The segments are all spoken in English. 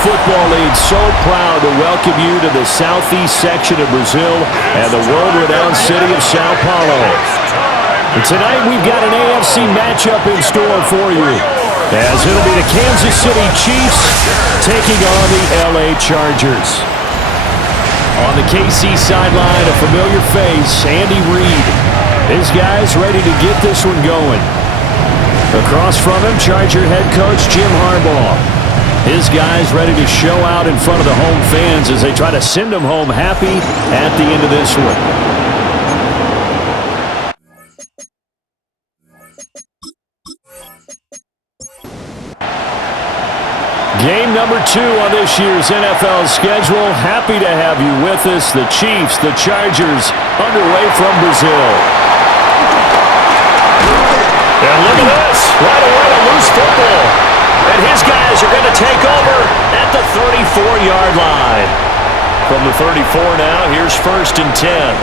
Football League, so proud to welcome you to the southeast section of Brazil and the world-renowned city of Sao Paulo. And tonight we've got an AFC matchup in store for you, as it'll be the Kansas City Chiefs taking on the LA Chargers. On the KC sideline, a familiar face, Andy Reid. His guy's ready to get this one going. Across from him, Charger head coach Jim Harbaugh. His guys ready to show out in front of the home fans as they try to send them home happy at the end of this one. Game number 2 on this year's NFL schedule. Happy to have you with us. The Chiefs, the Chargers, underway from Brazil. And look at this. Right away, a loose football. And his guys are going to take over at the 34-yard line. From the 34 now, here's 1st and 10.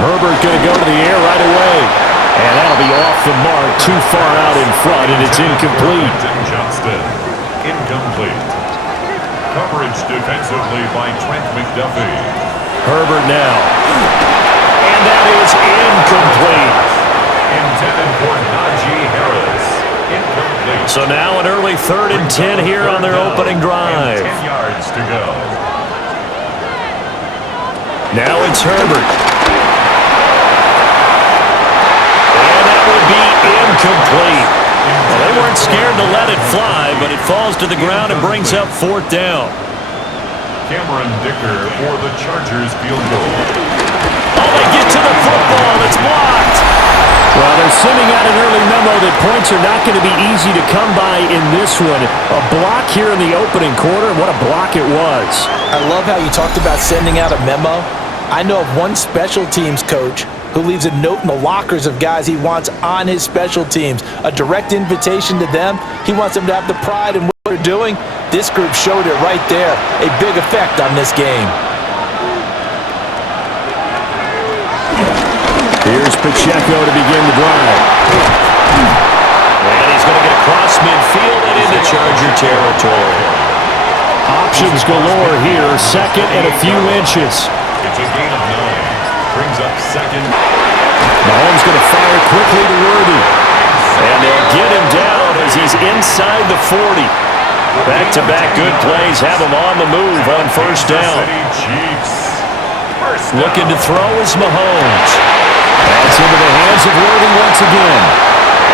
Herbert going to go to the air right away. And that'll be off the mark, too far out in front, and it's incomplete. Johnston, incomplete. Coverage defensively by Trent McDuffie. Herbert now. And that is incomplete. Intended for Najee Harris. Incomplete. So now an early 3rd and 10 here on their opening drive. 10 yards to go. Now it's Herbert. And that would be incomplete. Well, they weren't scared to let it fly, but it falls to the ground and brings up 4th down. Cameron Dicker for the Chargers field goal. Oh, they get to the football. It's blocked. Well, they're sending out an early memo that points are not going to be easy to come by in this one. A block here in the opening quarter. What a block it was. I love how you talked about sending out a memo. I know of one special teams coach who leaves a note in the lockers of guys he wants on his special teams. A direct invitation to them. He wants them to have the pride in what they're doing. This group showed it right there. A big effect on this game. Here's Pacheco to begin the drive. And he's going to get across midfield and into Charger territory. Options galore here. 2nd and a few inches. It's a gain of 9. Brings up 2nd. Mahomes going to fire quickly to Worthy. And they'll get him down as he's inside the 40. Back-to-back good plays have him on the move on 1st down. Looking to throw is Mahomes. That's into the hands of Worthy once again.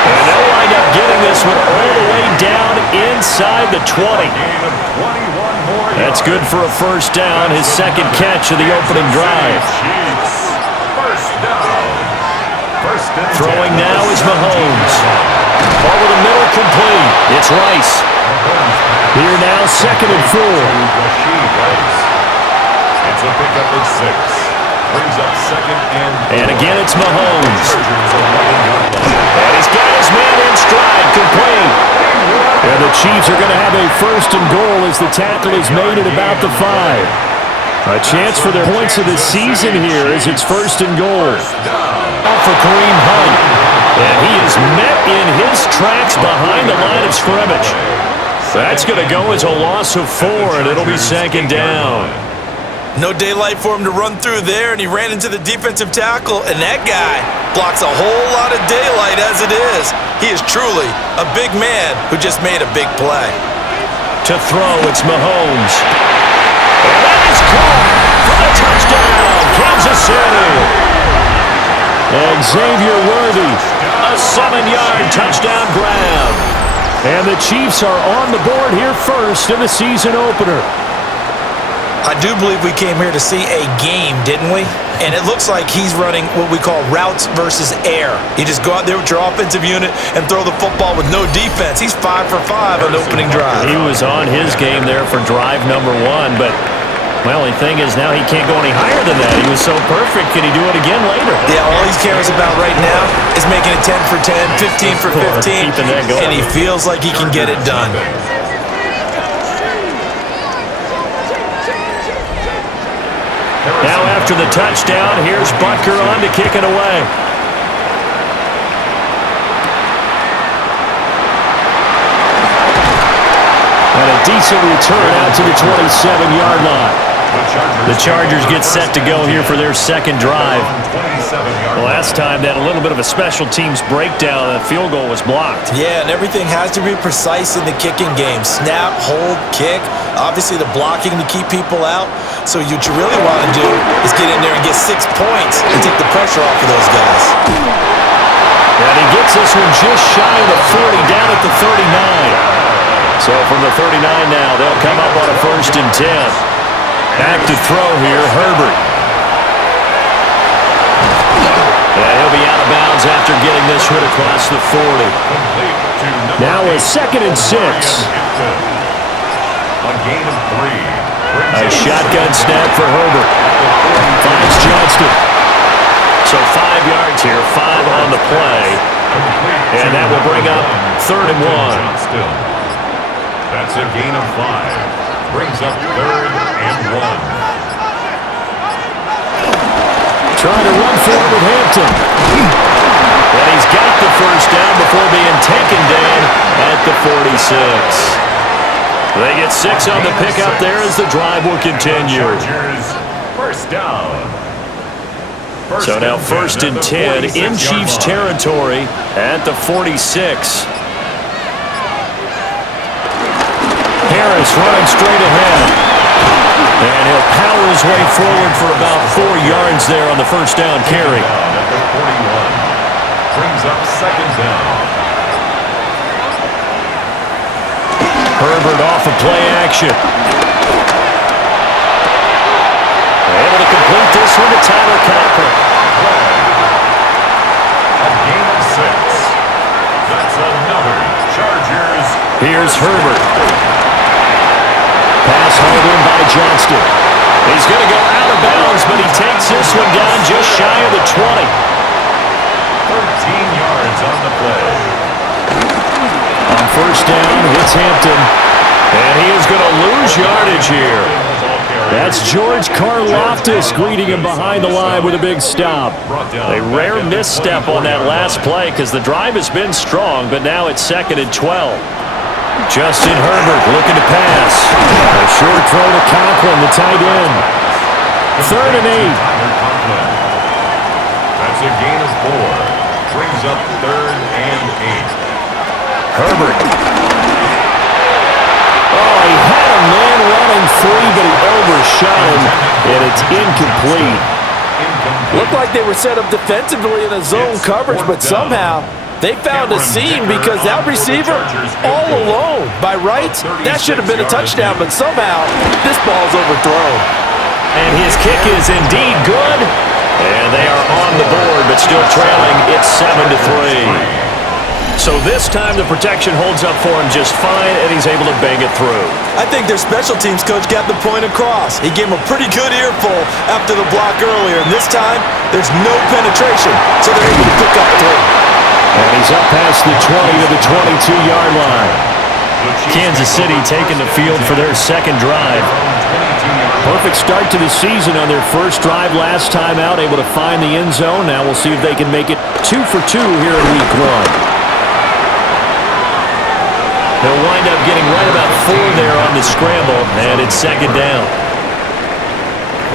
And they'll wind up getting this one all the way down inside the 20. That's good for a 1st down, his 2nd catch of the opening drive. Throwing now is Mahomes. Over the middle, complete. It's Rice. Here now, 2nd and 4. It's a pickup of 6. Brings up 2nd and 4. And again, it's Mahomes. And he's got his man in stride, complete. And the Chiefs are going to have a 1st and goal as the tackle is made at about the 5. A chance for their points of the season here as it's 1st and goal. Out for Kareem Hunt. And he is met in his tracks behind the line of scrimmage. That's going to go as a loss of 4, and it'll be 2nd down. No daylight for him to run through there, and he ran into the defensive tackle, and that guy blocks a whole lot of daylight as it is. He is truly a big man who just made a big play. To throw, it's Mahomes. And that is caught for the touchdown, Kansas City. And Xavier Worthy, a 7-yard touchdown grab. And the Chiefs are on the board here first in the season opener. I do believe we came here to see a game, didn't we? And it looks like he's running what we call routes versus air. You just go out there with your offensive unit and throw the football with no defense. He's 5 for 5 on the opening drive. He was on his game there for drive number 1, but well, the thing is now he can't go any higher than that. He was so perfect. Can he do it again later? Yeah, all he cares about right now is making it 10 for 10, 15 for 15, and he feels like he can get it done. Now after the touchdown, here's Butker on to kick it away. decent return out to the 27-yard line. The Chargers get set to go here for their second drive. Well, last time they had a little bit of a special teams breakdown. The field goal was blocked. Yeah, and everything has to be precise in the kicking game. Snap, hold, kick. Obviously, the blocking to keep people out. So what you really want to do is get in there and get 6 points and take the pressure off of those guys. And he gets this one just shy of the 40, down at the 39. So from the 39 now, they'll come up on a 1st and 10. Back to throw here, Herbert. And he'll be out of bounds after getting this one across the 40. Now a 2nd and 6. A gain of 3. A shotgun snap for Herbert. Finds Johnston. So 5 yards here, 5 on the play. And that will bring up 3rd and 1. That's a gain of 5. Brings up 3rd and 1. Trying to run forward with Hampton. And he's got the 1st down before being taken down at the 46. They get 6 on the pickup there as the drive will continue. Chargers, 1st down. So now 1st and 10 in Chiefs territory at the 46. Harris running straight ahead. And he'll power his way forward for about 4 yards there on the 1st down carry. At the 41. Brings up 2nd down. Herbert off of play action. Able to complete this one to Tyler Conklin. A gain of 6. That's another Chargers. Here's Herbert. Pass hauled in by Johnston. He's going to go out of bounds, but he takes this one down just shy of the 20. 13 yards on the play. On 1st down, it's Hampton. And he is going to lose yardage here. That's George Karlaftis greeting him behind the line with a big stop. A rare misstep on that last play because the drive has been strong, but now it's 2nd and 12. Justin Herbert looking to pass. A short throw to Conklin, the tight end. 3rd and 8. That's a gain of 4. Brings up 3rd and 8. Herbert. Oh, he had a man running free, but he overshot him, and it's incomplete. Looked like they were set up defensively in a zone coverage, but somehow they found a seam because that receiver all alone. By rights, that should have been a touchdown, but somehow this ball's overthrown. And his kick is indeed good. And they are on the board, but still trailing. It's 7-3. So this time the protection holds up for him just fine, and he's able to bang it through. I think their special teams coach got the point across. He gave him a pretty good earful after the block earlier, and this time there's no penetration, so they're able to pick up 3. And he's up past the 20 to the 22-yard line. Kansas City taking the field for their second drive. Perfect start to the season on their first drive last time out, able to find the end zone. Now we'll see if they can make it 2 for 2 here in week 1. They'll wind up getting right about 4 there on the scramble, and it's 2nd down.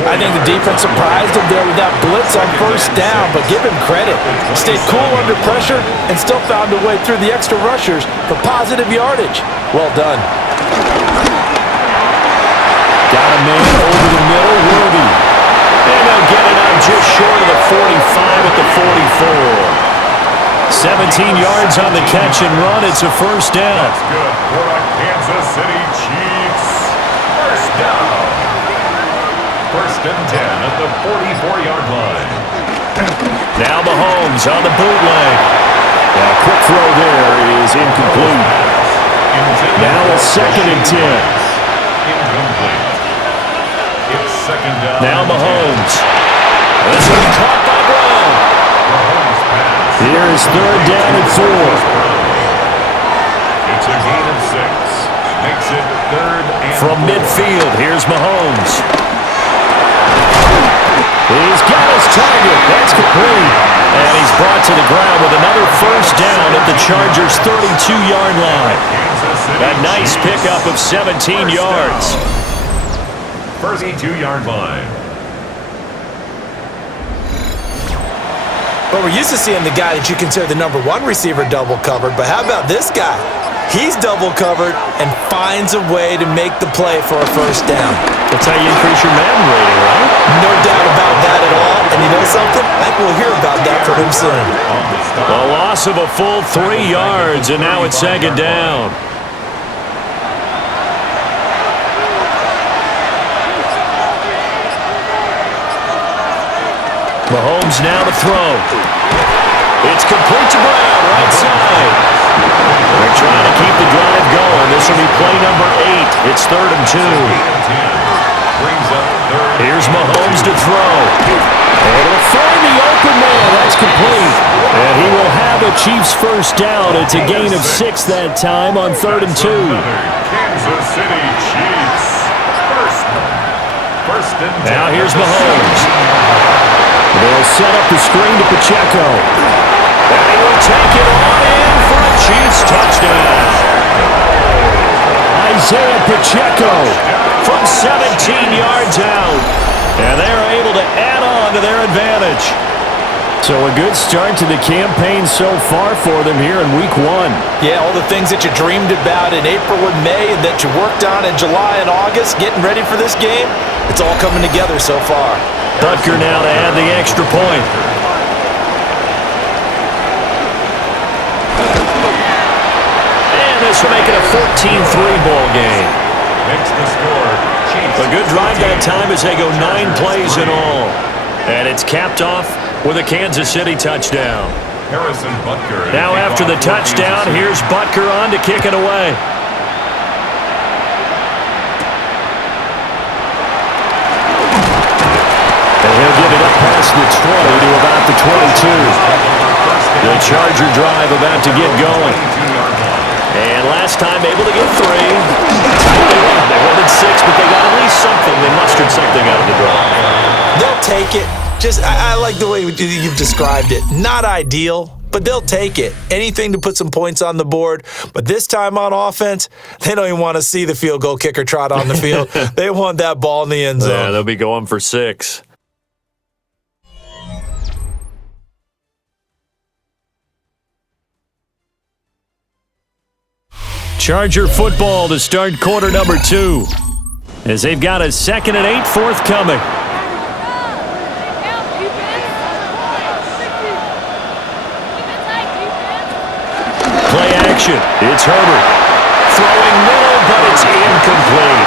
I think the defense surprised him there with that blitz on 1st down, but give him credit. Stayed cool under pressure and still found a way through the extra rushers for positive yardage. Well done. Got a man over the middle, Worthy. And they'll get it up just short of the 45 at the 44. 17 yards on the catch and run. It's a 1st down. That's good for the Kansas City Chiefs. 1st down. 1st and 10 at the 44-yard line. Now Mahomes on the bootleg. A quick throw there is incomplete. Now a 2nd and 10. Incomplete. It's 2nd down. Now Mahomes. This one caught by Brown. Mahomes pass. Here is 3rd down and 4. It's a gain of 6. Makes it 3rd and From 4. midfield, here's Mahomes. He's got his target. That's complete. And he's brought to the ground with another 1st down at the Chargers' 32-yard line. City A nice Chiefs. pickup of 17 yards. First 2-yard line. Well, we're used to seeing the guy that you consider the number one receiver double covered, but how about this guy? He's double covered and finds a way to make the play for a first down. That's how you increase your Madden rating, right? No doubt about that at all. And you know something? I think we'll hear about that from him soon. A loss of a full 3 yards, and now it's second down. Mahomes now to throw. It's complete to Brown, right side. They're trying to keep the drive going. This will be play number 8. It's 3rd and 2. Here's Mahomes to throw. And it'll find the open man. That's complete. And he will have a Chiefs first down. It's a gain of 6 that time on 3rd and 2. Kansas City Chiefs. First and 10. Now here's Mahomes. They'll set up the screen to Pacheco. And he will take it on in for a Chiefs touchdown. Isaiah Pacheco From 17 yards out. And they're able to add on to their advantage. So a good start to the campaign so far for them here in week 1. Yeah, all the things that you dreamed about in April and May and that you worked on in July and August, getting ready for this game, it's all coming together so far. Butker now to add the extra point. And this will make it a 14-3 ball game. Makes the score. Chiefs. A good drive that time as they go 9 plays in all. And it's capped off with a Kansas City touchdown. Harrison Butker. Now after the touchdown, here's Butker on to kick it away. And he'll get it up past the 20 to about the 22. The Charger drive about to get going. And last time able to get 3. They wanted 6, but they got at least something. They mustered something out of the drive. They'll take it. I like the way you've described it. Not ideal, but they'll take it. Anything to put some points on the board. But this time on offense, they don't even want to see the field goal kicker trot on the field. They want that ball in the end zone. Yeah, they'll be going for 6. Charger football to start quarter number 2. As they've got a 2nd and 8 forthcoming. Play action. It's Herbert. Throwing middle, but it's incomplete.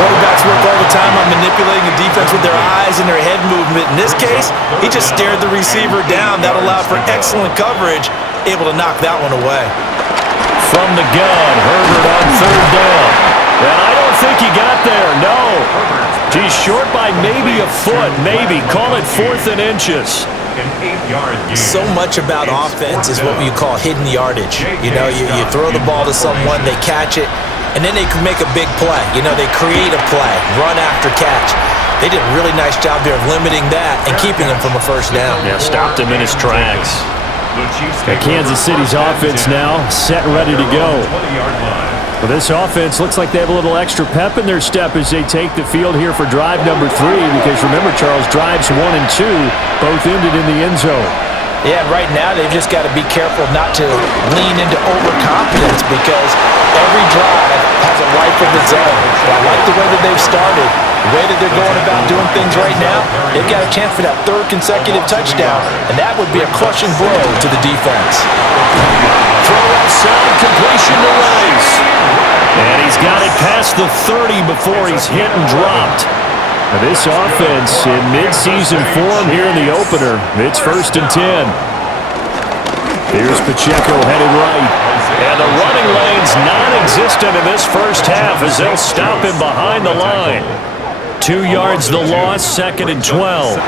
Quarterbacks work all the time on manipulating the defense with their eyes and their head movement. In this case, he just stared the receiver down. That allowed for excellent coverage, able to knock that one away. From the gun, Herbert on 3rd down. And I don't think he got there, no. He's short by maybe a foot, maybe. Call it 4th and inches. An 8-yard gain. So much about offense is what you call hidden yardage. You know, you throw the ball to someone, they catch it, and then they can make a big play. You know, they create a play, run after catch. They did a really nice job there of limiting that and keeping him from a first down. Yeah, stopped him in his tracks. Kansas City's offense now set and ready to go. Well, this offense looks like they have a little extra pep in their step as they take the field here for drive number 3, because remember, Charles, drives 1 and 2 both ended in the end zone. Yeah, right now they've just got to be careful not to lean into overconfidence, because every drive has a life of its own. But I like the way that they've started, the way that they're going about doing things right now. They've got a chance for that 3rd consecutive touchdown, and that would be a crushing blow to the defense. Throw outside, completion to Rice. And he's got it past the 30 before he's hit and dropped. Now this offense in midseason form here in the opener. It's 1st and 10. Here's Pacheco headed right. And the running lane's non-existent in this first half as they'll stop him behind the line. 2 yards the loss, 2nd and 12.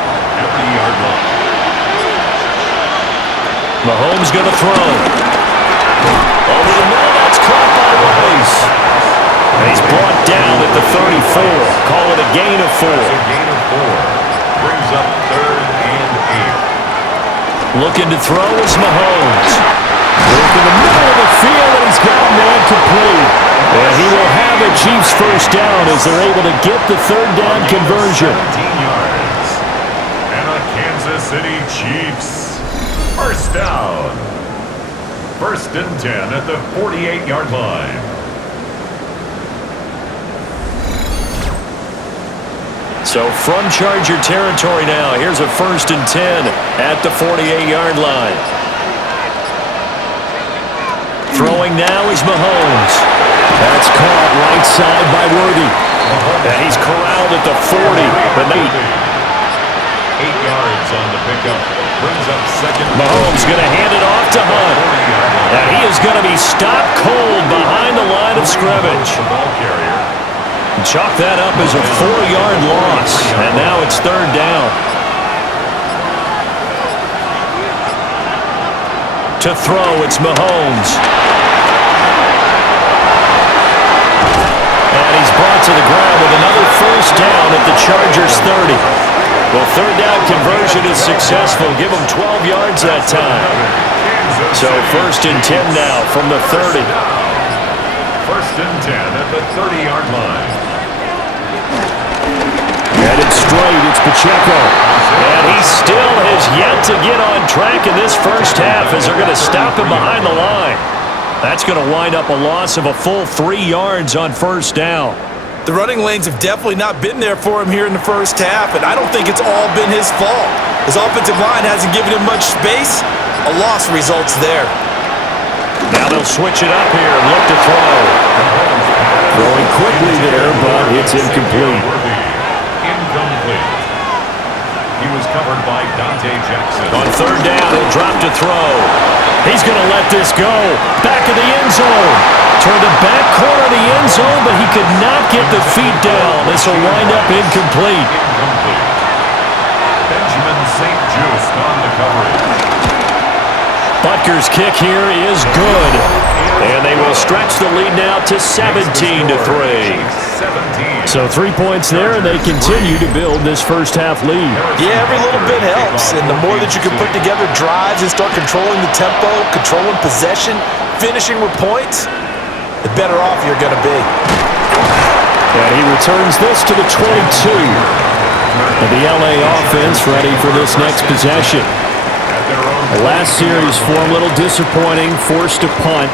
Mahomes going to throw. Over the middle, that's caught by Rice. And he's brought down at the 34. Call it a gain of 4. A gain of 4. Brings up 3rd and 8. Looking to throw is Mahomes. Look in the middle of the field, and he's got a man complete. And he will have a Chiefs first down as they're able to get the third down conversion. 17 yards. And the Kansas City Chiefs. First down. First and 10 at the 48-yard line. So from Charger territory now, here's a first and 10 at the 48-yard line. Throwing now is Mahomes. That's caught right side by Worthy. And he's corralled at the 40. But 8 yards on the pickup. Brings up second. Mahomes going to hand it off to Hunt. And he is going to be stopped cold behind the line of scrimmage. Chalk that up as a 4-yard loss. And now it's third down. To throw, it's Mahomes. And he's brought to the ground with another first down at the Chargers 30. Well, third down conversion is successful. Give them 12 yards that time. So first and 10 now from the 30. First and 10 at the 30-yard line. Headed straight, it's Pacheco. And he still has yet to get on track in this first half as they're going to stop him behind the line. That's going to wind up a loss of a full 3 yards on first down. The running lanes have definitely not been there for him here in the first half, and I don't think it's all been his fault. His offensive line hasn't given him much space. A loss results there. Now they'll switch it up here and look to throw. Throwing quickly there, but it's incomplete. Incomplete. He was covered by Dante Jackson. On third down, he'll drop to throw. He's going to let this go. Back of the end zone. Toward the back corner of the end zone, but he could not get the feet down. This will wind up incomplete. Incomplete. Benjamin St. Just on the coverage. Butker's kick here is good. And they will stretch the lead now to 17-3. So 3 points there, and they continue to build this first half lead. Yeah, every little bit helps, and the more that you can put together drives and start controlling the tempo, controlling possession, finishing with points, the better off you're going to be. And he returns this to the 22. And the LA offense ready for this next possession. The last series for him, a little disappointing, forced to punt.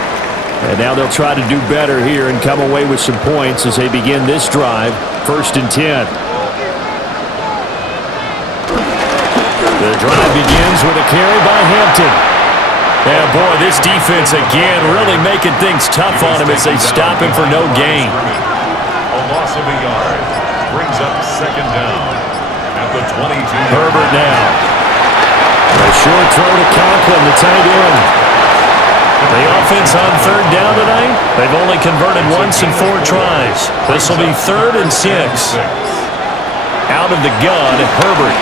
And now they'll try to do better here and come away with some points as they begin this drive, first and 10. The drive begins with a carry by Hampton. Yeah, boy, this defense again really making things tough on him as they stop him for no gain. A loss of a yard. Brings up second down at the 22. Herbert now. A short throw to Conklin, the tight end. The offense on third down tonight, they've only converted once in 4 tries. This will be 3rd and 6. Out of the gun, Herbert.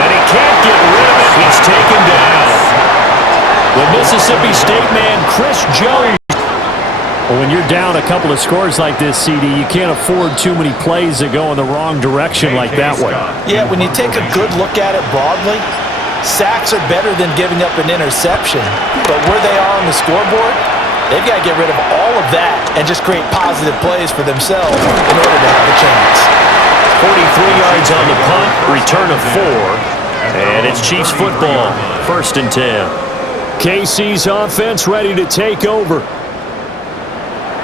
And he can't get rid of it. He's taken down. The Mississippi State man, Chris Jones. Well, when you're down a couple of scores like this, CD, you can't afford too many plays that go in the wrong direction like that one. Yeah, when you take a good look at it broadly, sacks are better than giving up an interception. But where they are on the scoreboard, they've got to get rid of all of that and just create positive plays for themselves in order to have a chance. 43 yards on the punt, return of 4. And it's Chiefs football, first and 10. KC's offense ready to take over.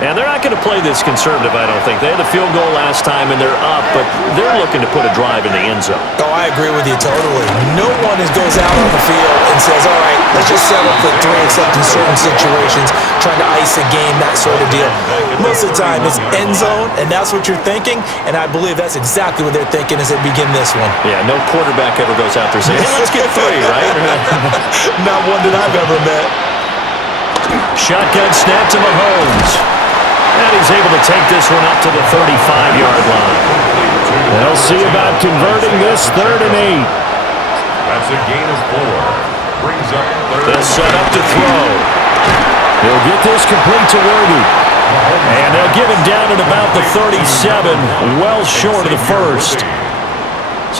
And they're not going to play this conservative, I don't think. They had the field goal last time, and they're up, but they're looking to put a drive in the end zone. Oh, I agree with you totally. No one goes out on the field and says, all right, let's just settle for 3 except in certain situations, trying to ice a game, that sort of deal. Most of the time, it's end zone, and that's what you're thinking, and I believe that's exactly what they're thinking as they begin this one. Yeah, no quarterback ever goes out there saying, hey, let's get 3, right? Not one that I've ever met. Shotgun snap to Mahomes. And he's able to take this one up to the 35-yard line. They'll see about converting this 3rd and 8. That's a gain of 4. Brings up 3rd. They'll set up to throw. He'll get this complete to Worthy. And they'll get him down at about the 37, well short of the first.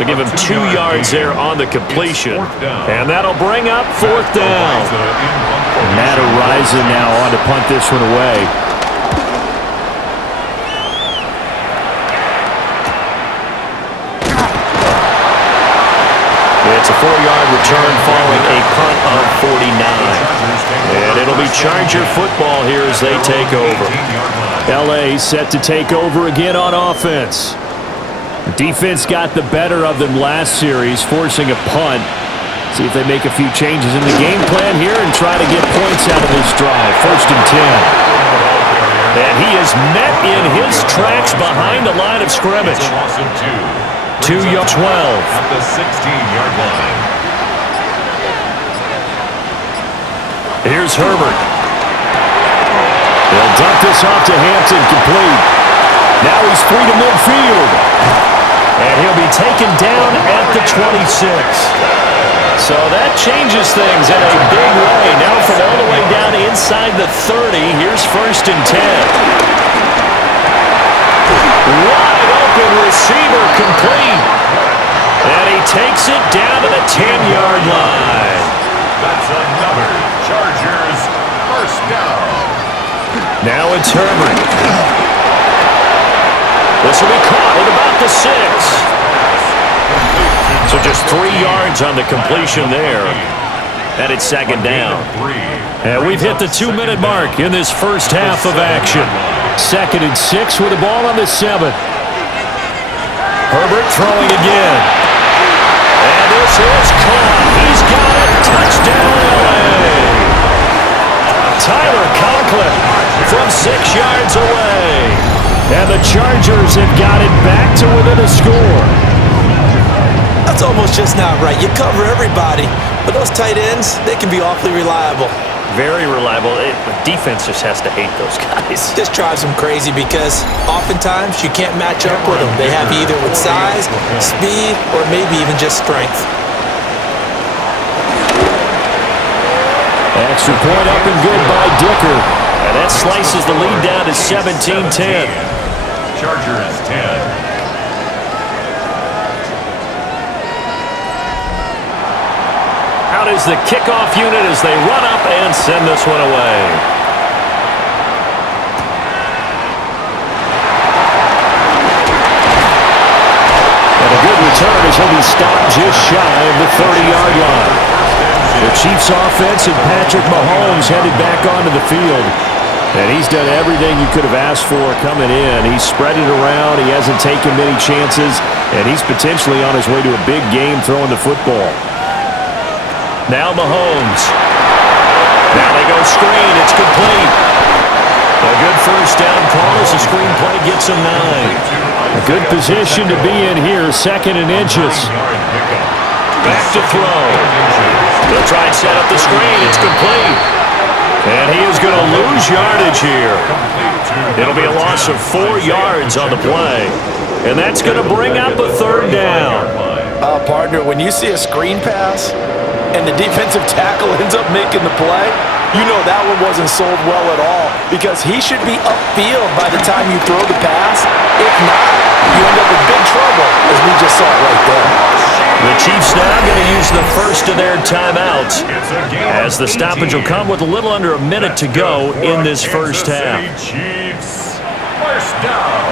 So give him 2 yards there on the completion. And that'll bring up 4th down. Matt Ariza now on to punt this one away. It's a 4-yard return following a punt of 49. And it'll be Charger football here as they take over. L.A. set to take over again on offense. The defense got the better of them last series, forcing a punt. See if they make a few changes in the game plan here and try to get points out of this drive. 1st and 10. And he is met in his tracks behind the line of scrimmage. 2-yard 12. At the 16-yard line. Here's Herbert. They'll dump this off to Hampton, complete. Now he's free to midfield. And he'll be taken down at the 26. So that changes things in a big way. Now from all the way down inside the 30, here's 1st and 10. Wide open receiver complete. And he takes it down to the 10-yard line. That's another Chargers 1st down. Now it's Herbert. This will be caught at about the 6. So just 3 yards on the completion there. And it's 2nd down. And we've hit the 2-minute mark in this first half of action. 2nd and 6 with the ball on the 7. Herbert throwing again. And this is caught. He's got it. Touchdown, LA. Tyler Conklin from 6 yards away. And the Chargers have got it back to within a score. That's almost just not right. You cover everybody, but those tight ends, they can be awfully reliable. Very reliable. The defense just has to hate those guys. Just drives them crazy because oftentimes you can't match up with them. They have you either with size, speed, or maybe even just strength. Extra point up and good by Dicker. And that slices the lead down to 17-10. Chargers 10. Out is the kickoff unit as they run up and send this one away. And a good return as he'll be stopped just shy of the 30-yard line. The Chiefs offense and Patrick Mahomes headed back onto the field. And he's done everything you could have asked for coming in. He's spread it around. He hasn't taken many chances. And he's potentially on his way to a big game throwing the football. Now Mahomes. Now they go screen. It's complete. A good first down call as the screen play gets him 9. A good position to be in here. 2nd and inches. Back to throw. They'll try and set up the screen. It's complete. And he is going to lose yardage here. It'll be a loss of 4 yards on the play. And that's going to bring up a 3rd down. Partner, when you see a screen pass and the defensive tackle ends up making the play, you know that one wasn't sold well at all because he should be upfield by the time you throw the pass. If not, you end up in big trouble, as we just saw right there. The Chiefs now going to use the first of their timeouts as the stoppage will come with a little under a minute to go in this first half. Chiefs 1st down.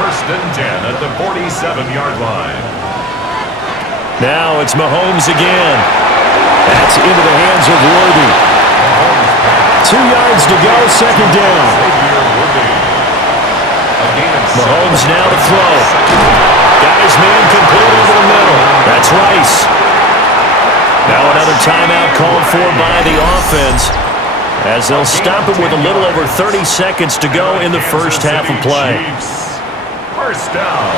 1st and 10 at the 47-yard line. Now it's Mahomes again. That's into the hands of Worthy. 2 yards to go, 2nd down. Mahomes now to throw. Got his man complete over the middle. That's Rice. Now another timeout called for by the offense as they'll stop it with a little over 30 seconds to go in the first half of play. 1st down.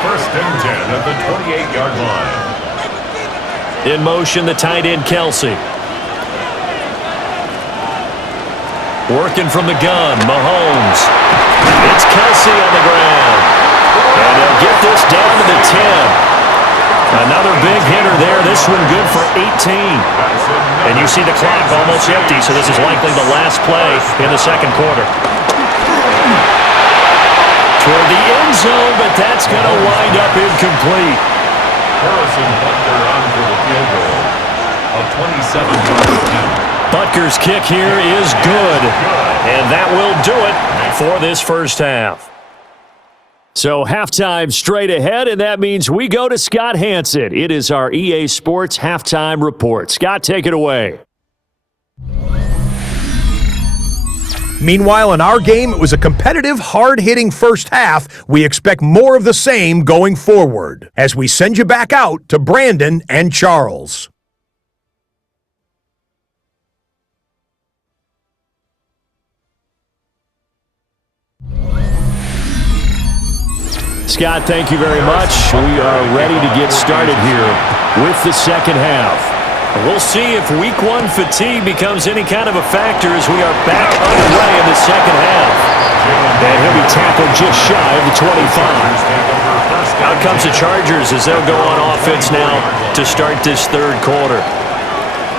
1st and 10 at the 28-yard line. In motion, the tight end, Kelsey. Working from the gun, Mahomes. It's Kelsey on the ground. And they'll get this down to the 10. Another big hitter there. This one good for 18. And you see the clock almost empty, so this is likely the last play in the 2nd quarter. toward the end zone, but that's going to wind up incomplete. Harrison Butker on for the field goal. A 27-yard attempt. Butker's kick here is good, and that will do it for this first half. So halftime straight ahead, and that means we go to Scott Hansen. It is our EA Sports Halftime Report. Scott, take it away. Meanwhile, in our game, it was a competitive, hard-hitting first half. We expect more of the same going forward as we send you back out to Brandon and Charles. Scott, thank you very much. We are ready to get started here with the second half. We'll see if week one fatigue becomes any kind of a factor as we are back underway in the second half. And he'll be tackled just shy of the 25. Out comes the Chargers as they'll go on offense now to start this third quarter.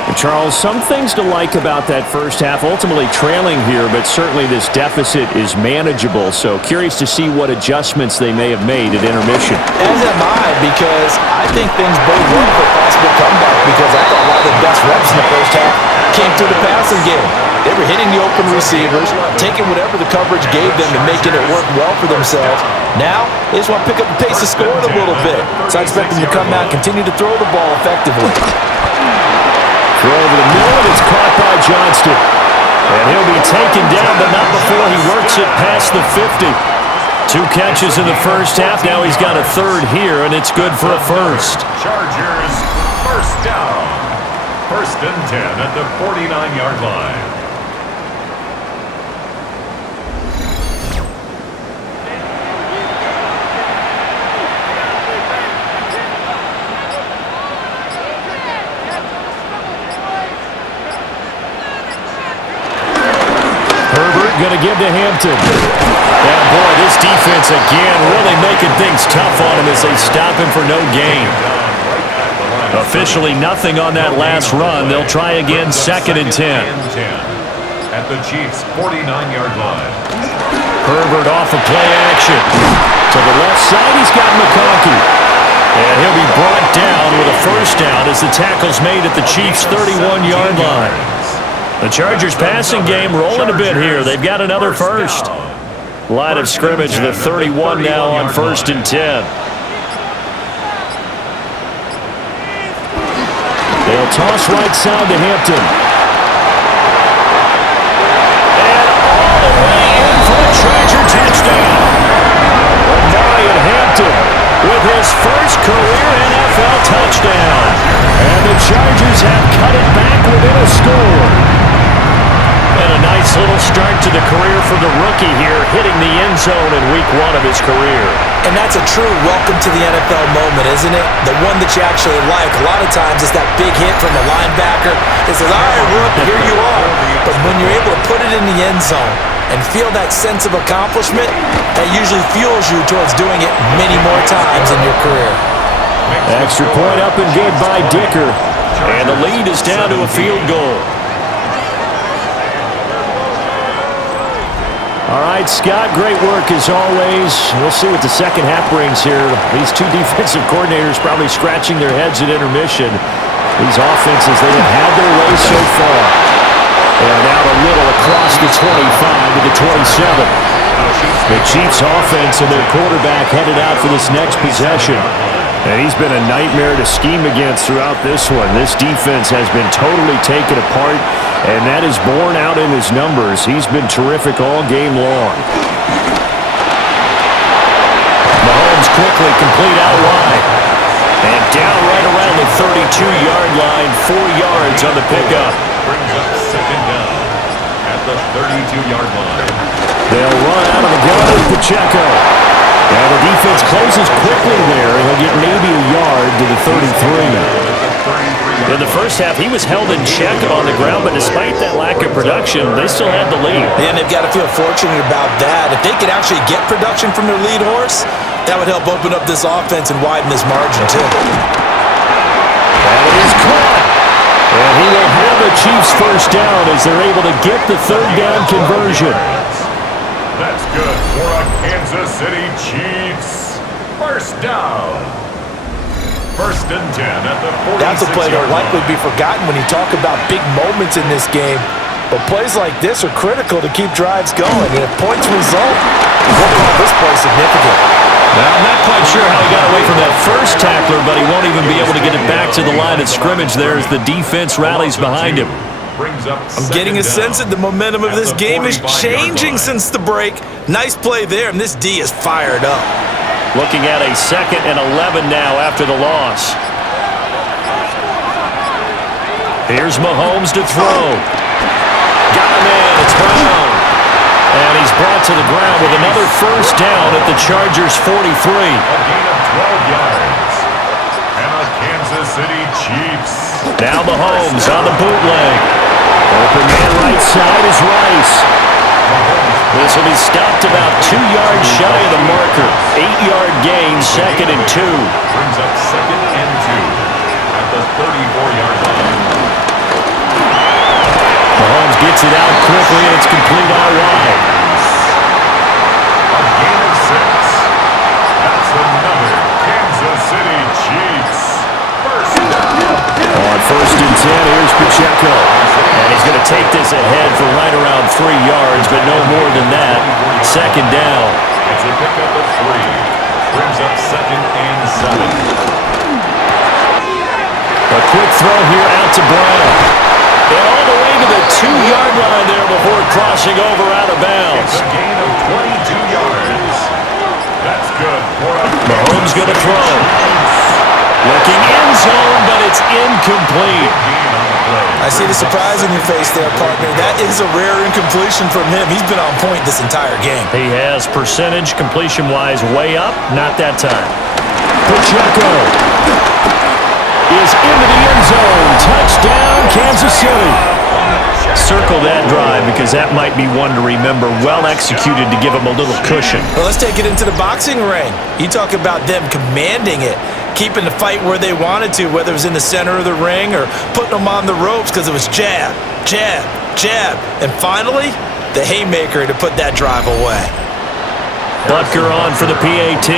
And Charles, some things to like about that first half, ultimately trailing here, but certainly this deficit is manageable. So curious to see what adjustments they may have made at intermission. As am I, because I think things bode well for a possible comeback, because I thought a lot of the best reps in the first half came through the passing game. They were hitting the open receivers, taking whatever the coverage gave them and making it work well for themselves. Now, they just want to pick up the pace of scoring a little bit. So I expect them to come out and continue to throw the ball effectively. Throw over the middle, and it's caught by Johnston. And he'll be taken down, but not before he works it past the 50. 2 catches in the first half. Now he's got a third here, and it's good for a first. Chargers, first down. First and 10 at the 49-yard line. Going to give to Hampton. Yeah, boy, this defense again really making things tough on him as they stop him for no gain. Officially nothing on that last run. They'll try again, second and 10. At the Chiefs' 49-yard line. Herbert off of play action. To the left side, he's got McConkey. And he'll be brought down with a first down as the tackle's made at the Chiefs' 31-yard line. The Chargers passing game rolling a bit here. They've got another first. Line of scrimmage, the 31 now on first and 10. They'll toss right side to Hampton. And all the way in for a Charger touchdown. Brian Hampton with his first career NFL touchdown. And the Chargers have cut it back within a score. And a nice little start to the career for the rookie here, hitting the end zone in week 1 of his career. And that's a true welcome to the NFL moment, isn't it? The one that you actually like. A lot of times it's that big hit from the linebacker that says, all right, rookie, here you are. But when you're able to put it in the end zone and feel that sense of accomplishment, that usually fuels you towards doing it many more times in your career. Extra point up and good by Dicker. And the lead is down to a field goal. All right, Scott, great work as always. We'll see what the second half brings here. These 2 defensive coordinators probably scratching their heads at intermission. These offenses, they have had their way so far. And out a little across the 25 to the 27. The Chiefs offense and their quarterback headed out for this next possession. And he's been a nightmare to scheme against throughout this one. This defense has been totally taken apart, and that is borne out in his numbers. He's been terrific all game long. Mahomes quickly complete out wide. And down right around the 32-yard line, 4 yards on the pickup. Brings up second down at the 32-yard line. They'll run out of the gun with Pacheco. And the defense closes quickly there. He'll get maybe a yard to the 33. In the first half, he was held in check on the ground, but despite that lack of production, they still had the lead. And they've got to feel fortunate about that. If they could actually get production from their lead horse, that would help open up this offense and widen this margin, too. And it is caught. And he will have the Chiefs first down as they're able to get the third down conversion. That's good for a Kansas City Chiefs. First down. First and 10 at the 46-yard line. That's a play that will likely be forgotten when you talk about big moments in this game. But plays like this are critical to keep drives going. And if points result, we'll call this play significant. Well, I'm not quite sure how he got away from that first tackler, but he won't even be able to get it back to the line of scrimmage there as the defense rallies behind him. I'm getting a sense that the momentum of this game is changing since the break. Nice play there, and this D is fired up. Looking at a 2nd and 11 now after the loss. Here's Mahomes to throw. Got him in. It's Brown. And he's brought to the ground with another first down at the Chargers' 43. A gain of 12 yards. And a Kansas City Chiefs. Now Mahomes on the bootleg. Open man right side is Rice. This will be stopped about 2 yards shy of the marker. 8-yard gain, 2nd and 2. Brings up 2nd and 2 at the 34-yard line. Mahomes gets it out quickly, and it's complete out wide. A gain of 6. That's another Kansas City Chiefs. First down. On first and 10, here's Pacheco. And he's going to take this ahead for right around 3 yards, but no more than that. 2nd down. It's a pickup of 3. Brings up 2nd and 7. A quick throw here out to Brown. And all the way to the 2-yard line there before crossing over out of bounds. It's a gain of 22 yards. That's good for a Mahomes going to throw. Looking end zone, but it's incomplete. I see the surprise in your face there, partner. That is a rare incompletion from him. He's been on point this entire game. He has percentage completion-wise way up, not that time. Pacheco is into the end zone. Touchdown, Kansas City. Circle that drive because that might be one to remember. Well executed to give him a little cushion. Well, let's take it into the boxing ring. You talk about them commanding it, keeping the fight where they wanted to, whether it was in the center of the ring or putting them on the ropes because it was jab, jab, jab. And finally, the haymaker to put that drive away. Butker on for the PAT.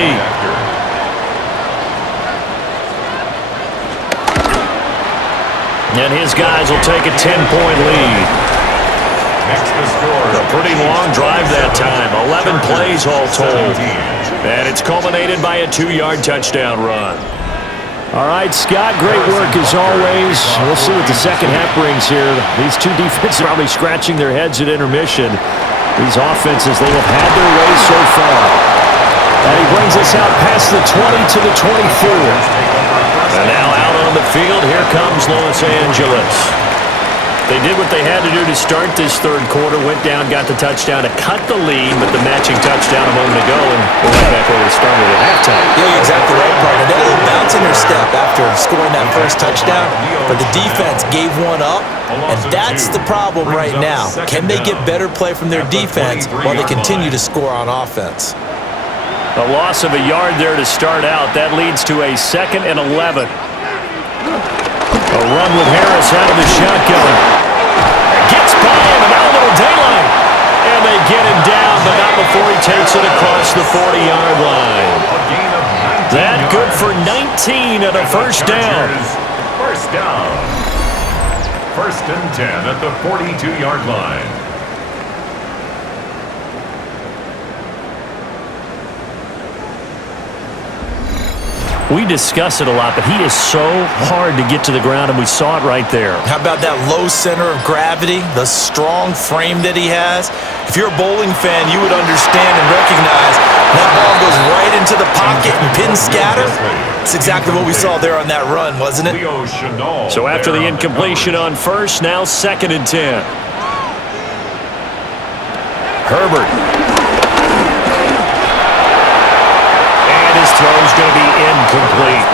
And his guys will take a 10-point lead. Next to score. A pretty long drive that time. 11 plays all told. And it's culminated by a 2-yard touchdown run. All right, Scott, great work as always. We'll see what the second half brings here. These two defenses are probably scratching their heads at intermission. These offenses, they have had their way so far. And he brings us out past the 20 to the 24. And now out on the field, here comes Los Angeles. They did what they had to do to start this third quarter, went down, got the touchdown to cut the lead, but the matching touchdown a moment ago, and we're right back where we started at halftime. Yeah, you're exactly right, partner. They had a little bounce in their step after scoring that first touchdown, but the defense gave one up, and that's the problem right now. Can they get better play from their defense while they continue to score on offense? A loss of a yard there to start out. That leads to a 2nd and 11. A run with Harris out of the shotgun. Gets by him, and now a little daylight. And they get him down, but not before he takes it across the 40-yard line. That good for 19 and a first down. First down. First and 10 at the 42-yard line. We discuss it a lot, but he is so hard to get to the ground, and we saw it right there. How about that low center of gravity, the strong frame that he has? If you're a bowling fan, you would understand and recognize that ball goes right into the pocket and pin scatter. It's exactly what we saw there on that run, wasn't it? So after the incompletion on first, now 2nd and 10. Herbert. His throw's going to be incomplete.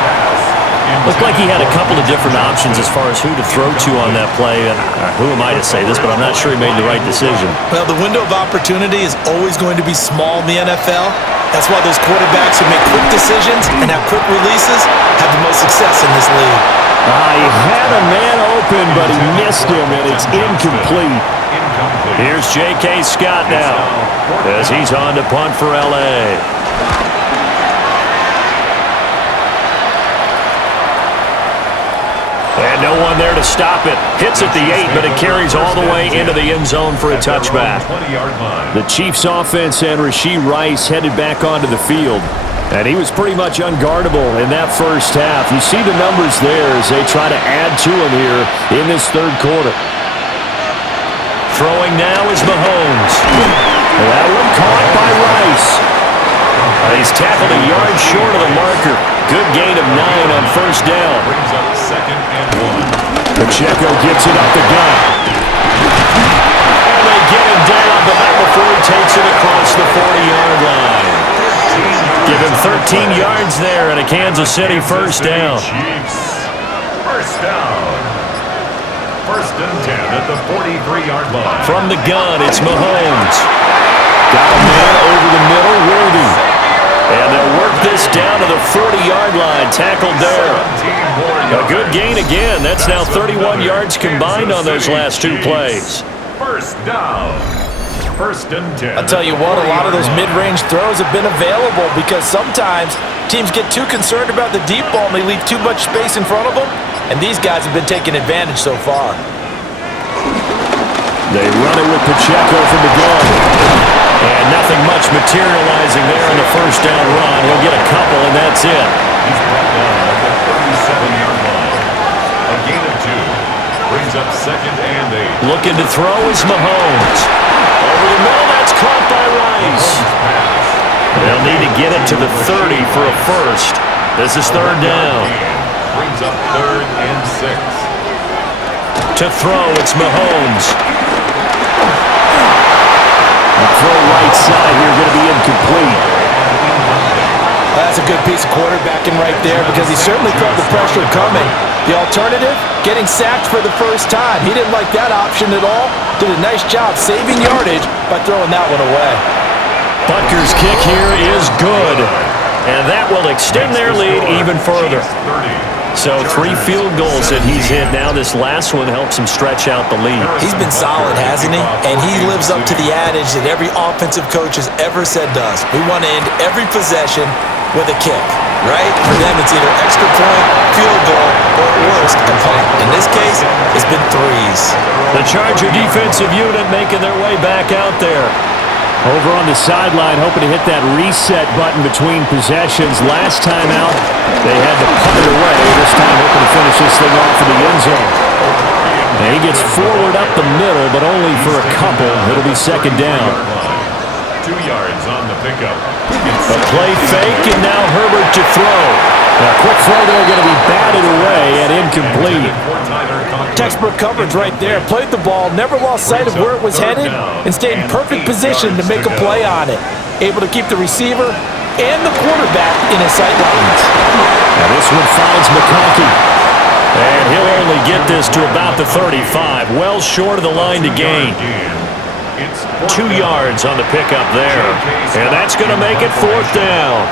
Looked like he had a couple of different options as far as who to throw to on that play. And who am I to say this, but I'm not sure he made the right decision. Well, the window of opportunity is always going to be small in the NFL. That's why those quarterbacks who make quick decisions and have quick releases have the most success in this league. He had a man open, but he missed him, and it's incomplete. Here's J.K. Scott now as he's on to punt for L.A. And no one there to stop it. Hits at the 8, but it carries all the way into the end zone for a touchback. The Chiefs offense and Rashee Rice headed back onto the field. And he was pretty much unguardable in that first half. You see the numbers there as they try to add to him here in this third quarter. Throwing now is Mahomes. That one caught by Rice. He's tackled a yard short of the marker. Good gain of 9 on first down. Brings up 2nd and 1. Pacheco gets it up the gut. And they get him down, but not before he takes it across the 40-yard line. Give him 13 yards there and a Kansas City first down. Chiefs. First down. 1st and 10 at the 43-yard line. From the gun, it's Mahomes. Got a man over the middle, Worthy. And they'll work this down to the 40-yard line, tackled there. A good gain again. That's now 31 yards combined on those last 2 plays. First down. 1st and 10. I'll tell you what, a lot of those mid-range throws have been available because sometimes teams get too concerned about the deep ball and they leave too much space in front of them, and these guys have been taking advantage so far. They run it with Pacheco from the gun. And nothing much materializing there in the first down run. He'll get a couple, and that's it. He's brought down at the 37-yard line. A gain of 2. Brings up 2nd and 8. Looking to throw is Mahomes. Over the middle, that's caught by Rice. They'll need to get it to the 30 for a first. This is 3rd down. Brings up 3rd and 6. To throw, it's Mahomes. The throw right side here going to be incomplete. That's a good piece of quarterbacking right there because he certainly felt the pressure coming. The alternative, getting sacked for the first time. He didn't like that option at all. Did a nice job saving yardage by throwing that one away. Butker's kick here is good. And that will extend their lead even further. So 3 field goals that he's hit now. This last one helps him stretch out the lead. He's been solid, hasn't he? And he lives up to the adage that every offensive coach has ever said to us. We want to end every possession with a kick, right? For them, it's either extra point, field goal, or at worst, a punt. In this case, it's been 3s. The Charger defensive unit making their way back out there. Over on the sideline, hoping to hit that reset button between possessions. Last time out, they had to punt it away. This time, hoping to finish this thing off in the end zone. And he gets forward up the middle, but only for a couple. It'll be 2nd down. 2 yards on the pickup. A play fake, and now Herbert to throw. A quick throw there going to be batted away and incomplete. Textbook coverage right there. Played the ball, never lost sight of where it was headed, and stayed in perfect position to make a play on it. Able to keep the receiver and the quarterback in his sight lines. Now this one finds McConkey. And he'll only get this to about the 35. Well short of the line to gain. 2 yards on the pickup there. And that's going to make it 4th down.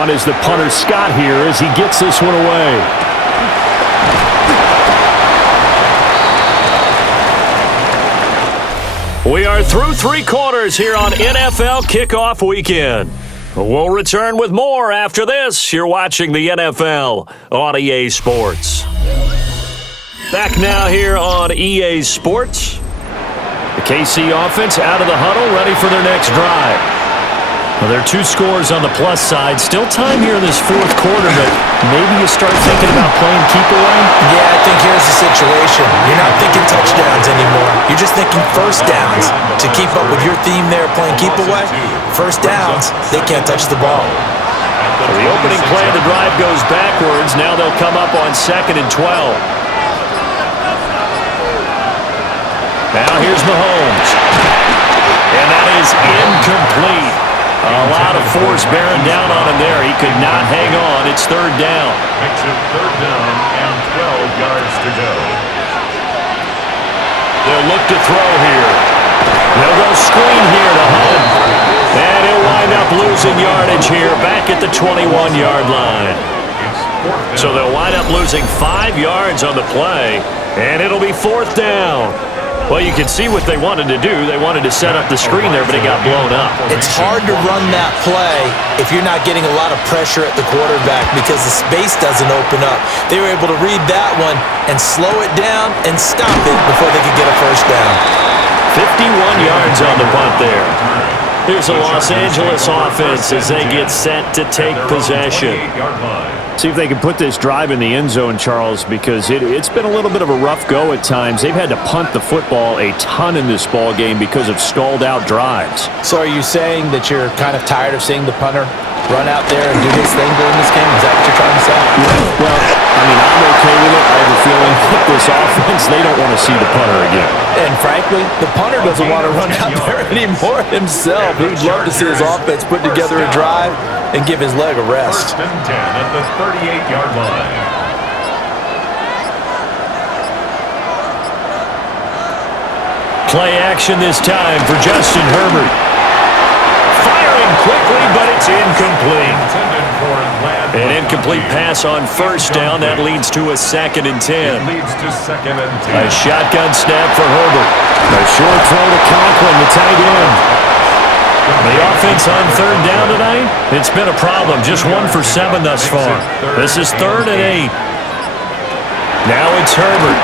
On is the punter Scott here as he gets this one away. We are through 3 quarters here on NFL Kickoff Weekend. We'll return with more after this. You're watching the NFL on EA Sports. Back now here on EA Sports. The KC offense out of the huddle, ready for their next drive. Well, there are 2 scores on the plus side. Still time here in this 4th quarter, but maybe you start thinking about playing keep away? Yeah, I think here's the situation. You're not thinking touchdowns anymore. You're just thinking first downs. To keep up with your theme there, playing keep away, first downs, they can't touch the ball. So the opening play of the drive goes backwards. Now they'll come up on 2nd and 12. Now here's Mahomes. And that is incomplete. A lot of force bearing down on him there. He could not hang on. It's 3rd down. Makes it 3rd down and 12 yards to go. They'll look to throw here. They'll go screen here to Hunt. And he'll wind up losing yardage here back at the 21-yard line. So they'll wind up losing 5 yards on the play. And it'll be 4th down. Well, you can see what they wanted to do. They wanted to set up the screen there, but it got blown up. It's hard to run that play if you're not getting a lot of pressure at the quarterback because the space doesn't open up. They were able to read that one and slow it down and stop it before they could get a first down. 51 yards on the punt there. Here's the Los Angeles offense as they get set to take possession. See if they can put this drive in the end zone, Charles, because it's been a little bit of a rough go at times. They've had to punt the football a ton in this ball game because of stalled-out drives. So are you saying that you're kind of tired of seeing the punter run out there and do his thing during this game? Is that what you're trying to say? Well, I mean, I'm okay with it. I have a feeling with this offense, they don't want to see the punter again. And frankly, the punter doesn't want to run out there anymore himself. He'd love to see his offense put together a drive and give his leg a rest. 1st and 10 at the 38-yard line. Play action this time for Justin Herbert. Firing quickly, but it's incomplete. An incomplete pass on 1st down. That leads to a 2nd and 10. A shotgun snap for Herbert. A short throw to Conklin, the tight end. The offense on 3rd down tonight, it's been a problem. Just 1 for 7 thus far. This is 3rd and 8. Now it's Herbert.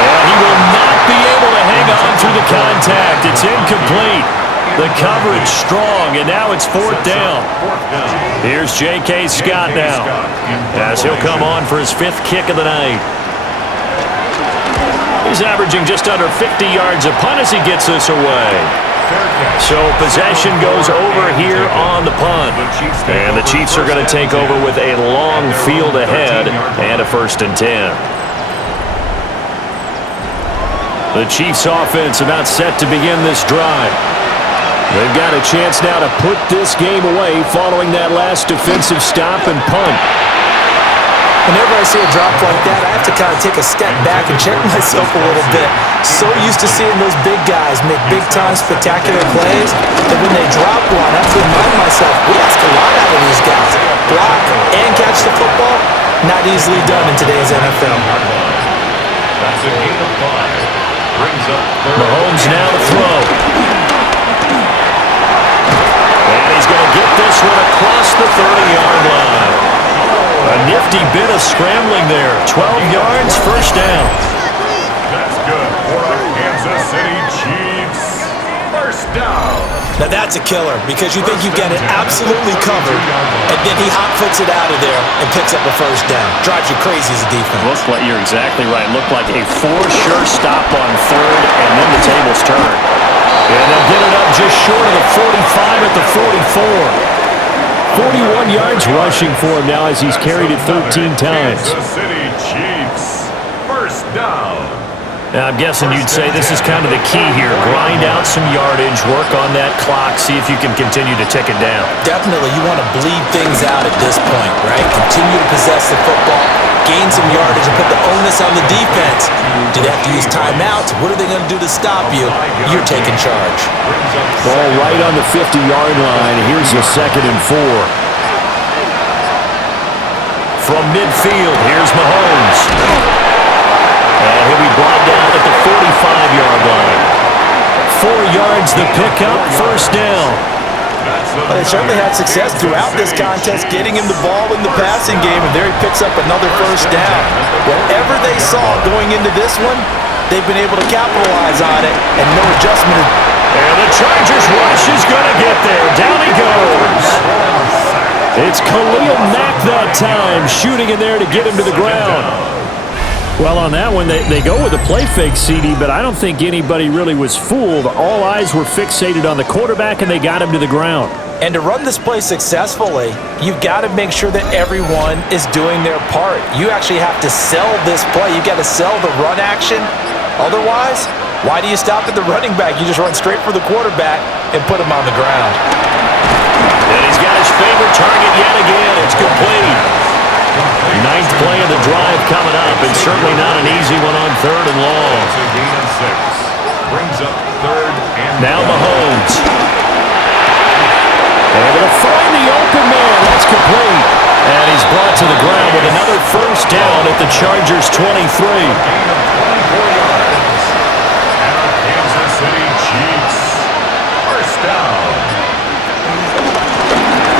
And he will not be able to hang on through the contact. It's incomplete. The coverage strong, and now it's 4th down. Here's J.K. Scott now, as he'll come on for his 5th kick of the night. He's averaging just under 50 yards a punt as he gets this away. So possession goes over here on the punt. And the Chiefs are going to take over with a long field ahead and a 1st and 10. The Chiefs offense about set to begin this drive. They've got a chance now to put this game away following that last defensive stop and punt. Whenever I see a drop like that, I have to kind of take a step back and check myself a little bit. So used to seeing those big guys make big-time spectacular plays that when they drop one, I have to remind myself, we ask a lot out of these guys. Block and catch the football, not easily done in today's NFL. That's a gain of 5. Brings up 3rd. Mahomes now to throw. And he's going to get this one across the 30-yard line. A nifty bit of scrambling there. 12 yards, 1st down. That's good for the Kansas City Chiefs. 1st down. Now that's a killer because you think you've got it absolutely covered, and then he hot-foots it out of there and picks up a 1st down. Drives you crazy as a defense. You're exactly right. Looked like a for-sure stop on 3rd, and then the tables turn. And they'll get it up just short of the 45 at the 44. 41 yards rushing for him now as he's carried it 13 times. Kansas City Chiefs. 1st down. Now, I'm guessing you'd say this is kind of the key here. Grind out some yardage, work on that clock, see if you can continue to tick it down. Definitely, you want to bleed things out at this point, right? Continue to possess the football, gain some yardage, and put the onus on the defense. Do they have to use timeouts? What are they going to do to stop you? You're taking charge. Ball right on the 50-yard line. Here's the 2nd and 4. From midfield, here's Mahomes. And he'll be brought down at the 45-yard line. 4 yards the pickup, 1st down. Well, they certainly had success throughout this contest getting him the ball in the passing game, and there he picks up another 1st down. Whatever they saw going into this one, they've been able to capitalize on it, and no adjustment. And the Chargers rush is going to get there. Down he goes. It's Khalil Mack that time, shooting in there to get him to the ground. Well, on that one, they go with a play fake, CD, but I don't think anybody really was fooled. All eyes were fixated on the quarterback, and they got him to the ground. And to run this play successfully, you've got to make sure that everyone is doing their part. You actually have to sell this play. You've got to sell the run action. Otherwise, why do you stop at the running back? You just run straight for the quarterback and put him on the ground. And he's got his favorite target yet again. It's complete. 9th play of the drive coming up, and certainly not an easy one on 3rd and long. It's a gain of 6. Brings up 3rd and now Mahomes. They're going to find the open man. That's complete. to the ground with another first down at the Chargers' 23. Gain of 24 yards. And the Kansas City Chiefs. First down.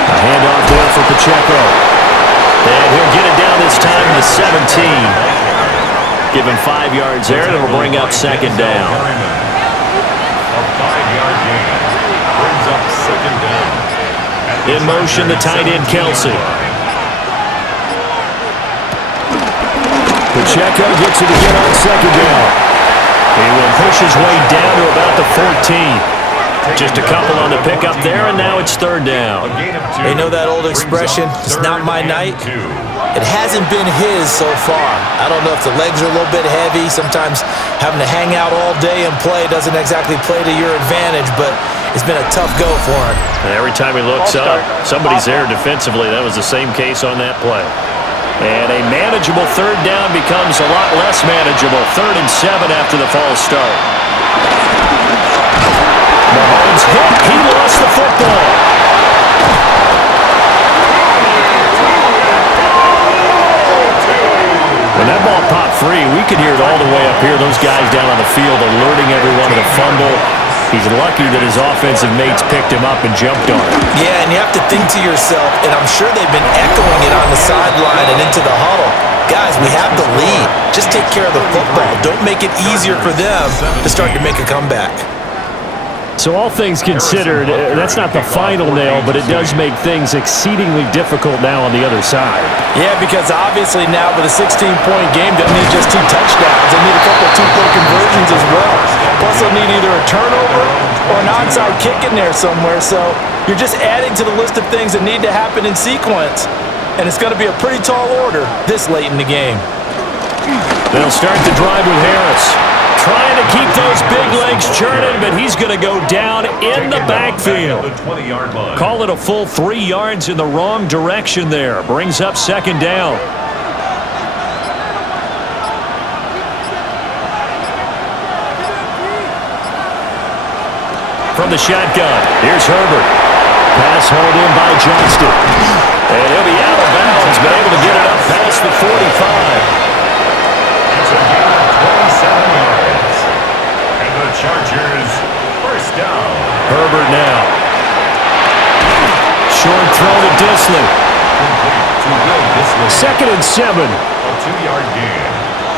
A handoff there for Pacheco. And he'll get it down this time to the 17. Give him 5 yards there, and it'll bring up second down. A 5-yard gain. Brings up second down. In motion, the tight end, Kelsey. Pacheco gets it again on second down. He will push his way down to about the 14. Just a couple on the pickup there, and now it's third down. They know that old expression, it's not my night. It hasn't been his so far. I don't know if the legs are a little bit heavy. Sometimes having to hang out all day and play doesn't exactly play to your advantage, but it's been a tough go for him. And every time he looks up, somebody's there defensively. That was the same case on that play. And a manageable third down becomes a lot less manageable. 3rd and 7 after the false start. Mahomes hit. He lost the football. When that ball popped free, we could hear it all the way up here. Those guys down on the field alerting everyone of the fumble. He's lucky that his offensive mates picked him up and jumped on him. Yeah, and you have to think to yourself, and I'm sure they've been echoing it on the sideline and into the huddle. Guys, we have the lead. Just take care of the football. Don't make it easier for them to start to make a comeback. So all things considered, that's not the final nail, but it does make things exceedingly difficult now on the other side. Yeah, because obviously now with a 16-point game, they'll need just 2 touchdowns. They need a couple of 2-point conversions as well. Plus, they'll need either a turnover or an onside kick in there somewhere. So you're just adding to the list of things that need to happen in sequence. And it's going to be a pretty tall order this late in the game. They'll start the drive with Harris. Trying to keep those big legs churning, but he's going to go down in the backfield. Call it a full 3 yards in the wrong direction there. Brings up second down. From the shotgun, here's Herbert. Pass hauled in by Johnston. And he'll be out of bounds, but able to get it up past the 45. It's a gain of 27 yards. And the Chargers, first down. Herbert now. Short throw to Disley. Second and 7. A 2-yard gain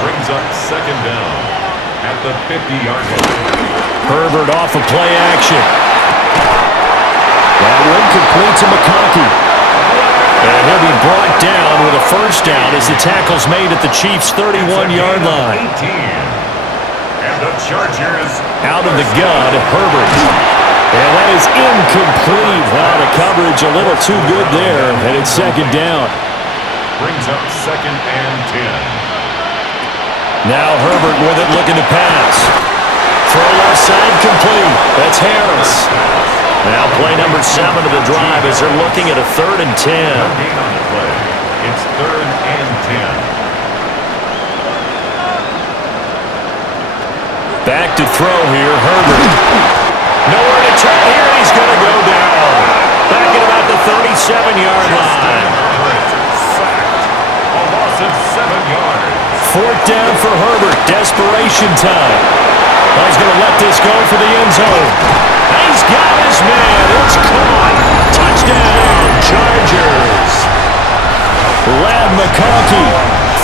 brings up second down at the 50-yard line. Herbert off of play action. That one complete to McConkey. And he'll be brought down with a first down as the tackle's made at the Chiefs' 31-yard line. 18. And the Chargers Out of the gun, Herbert. And that is incomplete. Wow, the coverage a little too good there. And it's second down. brings up second and 10. Now Herbert with it, looking to pass. Throw left side complete. That's Harris. Now play number 7 of the drive as they're looking at a 3rd and 10. No gain on the play. It's 3rd and 10. Back to throw here, Herbert. Nowhere to turn here, and he's going to go down. Back at about the 37-yard line. Sacked. A loss of 7 yards. 4th down for Herbert. Desperation time. He's going to let this go for the end zone. He's got his man. It's caught. Touchdown, Chargers. Lad McConkey,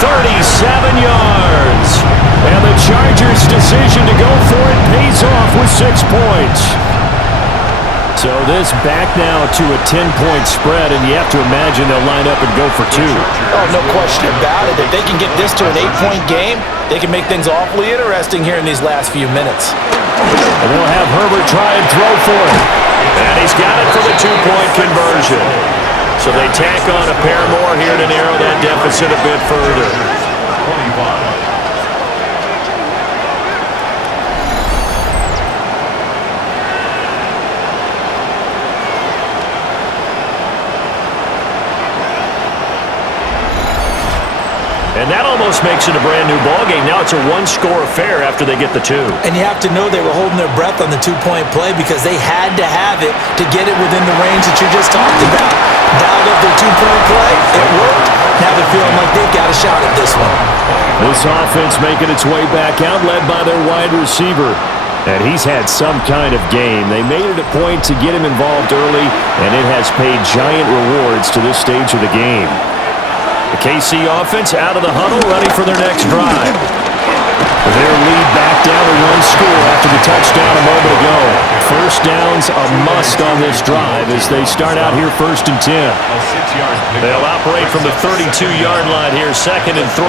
37 yards. And the Chargers' decision to go for it pays off with 6 points. So this back now to a 10-point spread, and you have to imagine they'll line up and go for 2. Oh, no question about it. If they can get this to an 8-point game, they can make things awfully interesting here in these last few minutes. And they'll have Herbert try and throw for it. And he's got it for the 2-point conversion. So they tack on a pair more here to narrow that deficit a bit further. 25. And that almost makes it a brand new ballgame. Now it's a one-score affair after they get the two. And you have to know they were holding their breath on the two-point play because they had to have it to get it within the range that you just talked about. Dialed up their two-point play. It worked. Now they're feeling like they've got a shot at this one. This offense making its way back out, led by their wide receiver. And he's had some kind of game. They made it a point to get him involved early, and it has paid giant rewards to this stage of the game. The KC offense out of the huddle, ready for their next drive. Their lead back down to one score after the touchdown a moment ago. First down's a must on this drive as they start out here 1st and 10. They'll operate from the 32-yard line here, 2nd and 3.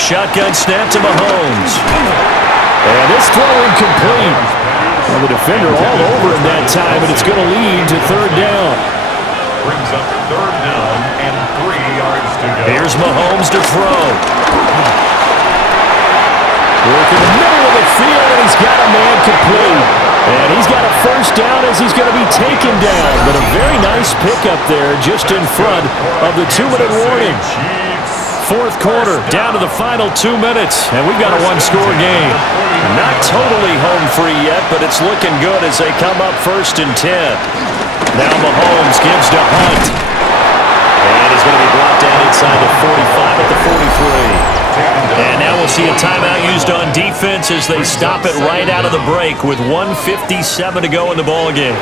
Shotgun snap to Mahomes. And this throw incomplete. Well, the defender all over him that time, and it's going to lead to 3rd down. Brings up 3rd down and 3 yards to go. Here's Mahomes to throw. Work in the middle of the field, and he's got a man complete. And he's got a 1st down as he's going to be taken down. But a very nice pickup there just in front of the 2-minute warning. 4th quarter, down to the final 2 minutes, and we've got a one-score game. Not totally home free yet, but it's looking good as they come up 1st and 10. Now Mahomes gives to Hunt. And he's going to be brought down inside the 45 at the 43. And now we'll see a timeout used on defense as they stop it right out of the break with 1:57 to go in the ballgame.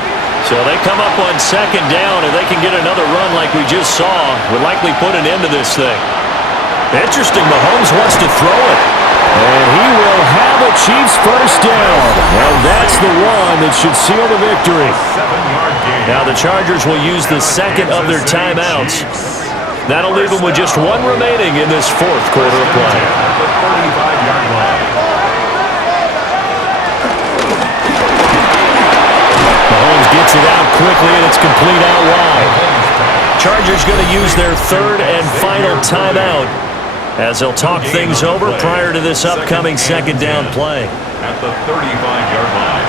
So they come up on 2nd down, and they can get another run like we just saw. Would likely put an end to this thing. Interesting, Mahomes wants to throw it. And he will have a Chiefs 1st down. And that's the one that should seal the victory. Now the Chargers will use the 2nd of their timeouts. That'll leave them with just 1 remaining in this 4th quarter of play. Mahomes gets it out quickly, and it's complete out wide. Chargers going to use their 3rd and final timeout as they'll talk things over prior to this upcoming 2nd down play. At the 35-yard line.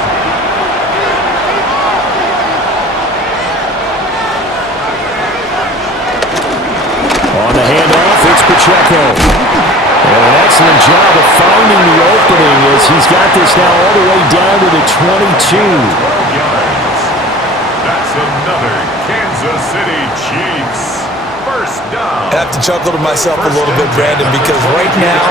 On the handoff, it's Pacheco. And an excellent job of finding the opening as he's got this now all the way down to the 22. 12 yards. That's another Kansas City Chiefs 1st down. I have to chuckle to myself a little bit, Brandon, because right now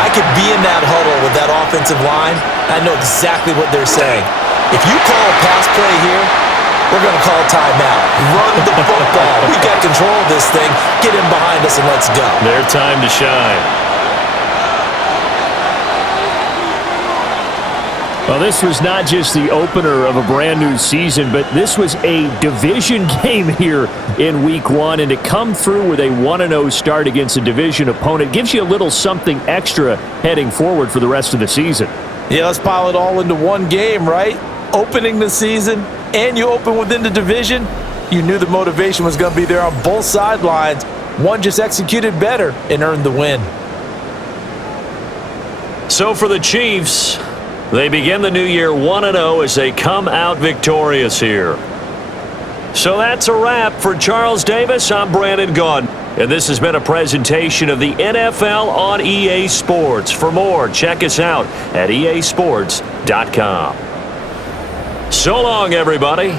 I could be in that huddle with that offensive line. I know exactly what they're saying. If you call a pass play here, we're going to call timeout. Run the football. We got control of this thing. Get in behind us and let's go. Their time to shine. Well, this was not just the opener of a brand new season, but this was a division game here in Week 1. And to come through with a 1-0 start against a division opponent gives you a little something extra heading forward for the rest of the season. Yeah, let's pile it all into one game, right? Opening the season, and you open within the division. You knew the motivation was going to be there on both sidelines. One just executed better and earned the win. So for the Chiefs, they begin the new year 1-0 as they come out victorious here. So that's a wrap for Charles Davis. I'm Brandon Gaudin, and this has been a presentation of the NFL on EA Sports. For more, check us out at easports.com. So long, everybody.